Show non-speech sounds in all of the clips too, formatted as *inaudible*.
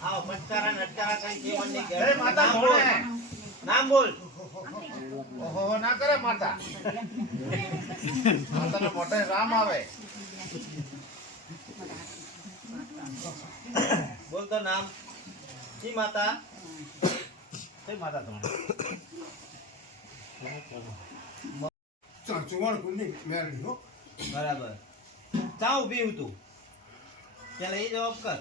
ને અટકારા કઈ માતા નામ બોલ. નામ બોલ. ઓહો ના કરે માતા. માતાના મોઢે રામ આવે. બોલ તો નામ. જી માતા. કઈ માતા તમારે. ચુવાણ કુંડી હો. બરાબર. ચા ઊભી હતું ત્યારે એ જવાબ કર.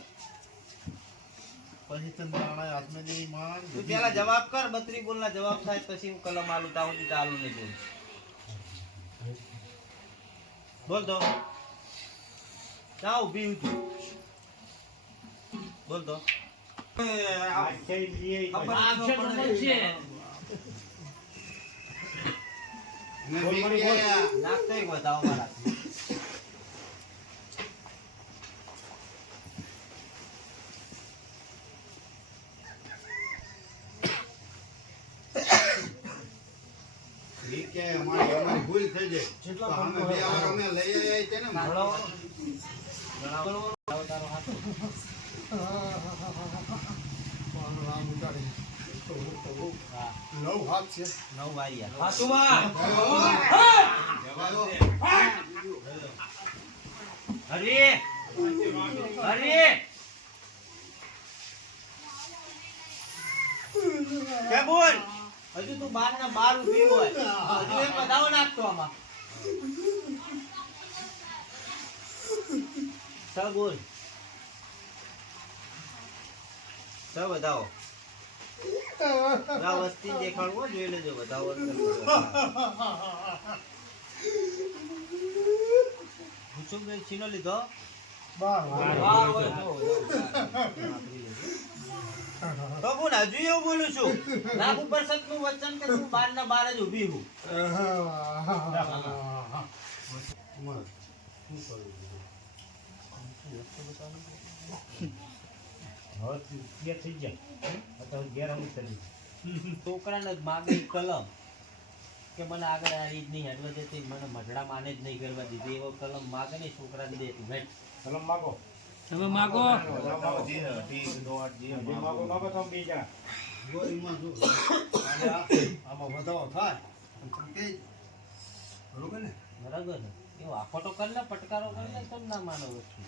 પછી ચંદ્રાણા આત્મની માન તું પેલા જવાબ કર બત્રી બોલ જવાબ થાય પછી હું કલમ આલુ તાવું તું ચાલુ નહીં બોલ. બોલ તો. ચા ઊભી હું બોલ તો. નાખતો બતાવો મારા. કે અમારી અમારી ભૂલ થઈ જાય. તો અમે બે વાર અમે લઈ આવ્યા છે ને નવ હાથ છે. નવ વાગ્યા. હરી હરી! હજુ બાર ના બાર ઊભી હોય. હજુ એક બતાવો નાખતો આમાં. સ બોલ. સ બતાવો. ના વસ્તી દેખાડવું જોઈ લેજો બતાવો. પૂછું છીનો લીધો? બાર તો બોલ હજુ એવું બોલું છું? લાગુ પરસતનું વચન કે તું બાર ના બાર જ ઊભી હું? છોકરાને માગે કલમ કે મને આગળ આ રીત નહીં હેડવા દેતી મને મઢડા માને જ નહીં કરવા દીધી. એવો કલમ માગે ને છોકરાને દે કલમ ભેટ તમે માગો. આમાં વધારો થાય બરોબર. ને બરાબર ને આખોટો કર લે પટકારો કર લે તમ ના માનો વસ્તુ.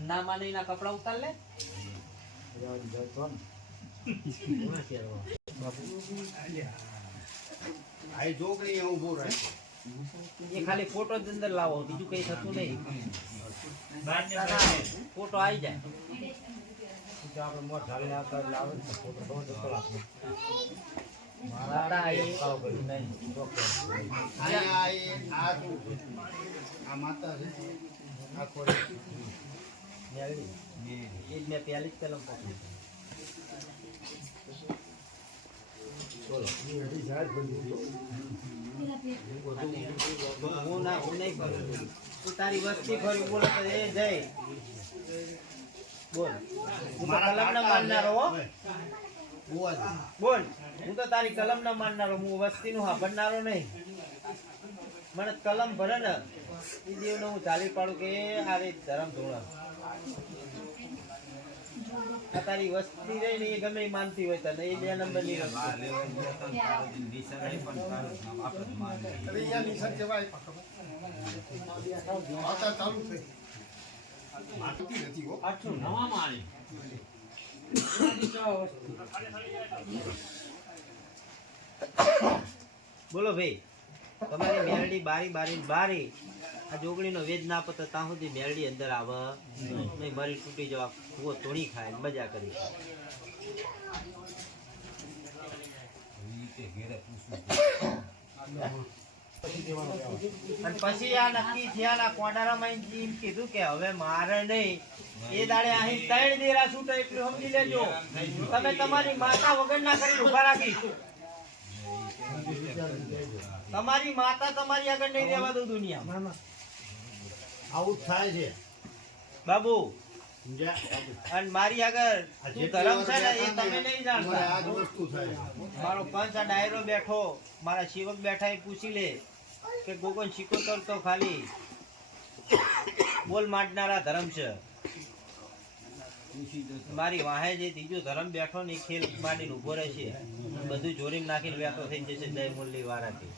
ના માને એના કપડા ઉતાર લે. *laughs* જો જોગણી એવું બહુ રહે એ ખાલી ફોટો જ અંદર લાવો, બીજું કઈ થતું નહીં ફોટો આવી જાય દાદા એ નહીં. અહીંયા એ આ શું છે? આ માતા હું ના તારી વસ્તી ફરી બોલો એ જય બોલ હું કલમ ના માનનારો બોલ હું તો તારી કલમ ના માનનારો હું વસ્તી નું ભરનારો નહીં. મને કલમ ભરે ને એ દેવને હું ચાલી પાડું કે આ રીત ધરમ આ તારી વસ્તી રહી ને એ ગમે માનતી હોય તને એ બે નંબરની? બોલો ભાઈ તમારી મેરડી બારી બારી ને બારી. આ જોગણીનો વેદ ના પતો ત્યાં સુધી મેરડી અંદર આવે. નહીં, મરી તૂટી જવા કૂવો તોડી ખાય મજા કરી પછી આ નક્કી થયા ના કોડારામાં એમ કીધું કે હવે મારે નહીં. એ દાડે અહીં ત્રણ દેરા છૂટે એટલું સમજી લેજો. તમે તમારી માતા વગર ના કરી ઊભા રાખી. તમારી માતા તમારી આગળ નહીં રહેવા દઉં દુનિયા આવું થાય છે. બાબુ અને મારી આગળ જે ધર્મ છે ને એ તમે નહીં જાણતા. મારો પંચ આ ડાયરો બેઠો મારા શિવક બેઠા એ પૂછી લે કે ગોગન શીખો કરતો ખાલી બોલ માંડનારા ધર્મ છે. મારી વાહે જે ત્રીજો ધર્મ બેઠો ને ખેલ માંડીને ઊભો રહેશે બધું જોરીમાં નાખીને બેઠો થઈ જશે જય મુરલી વાળાથી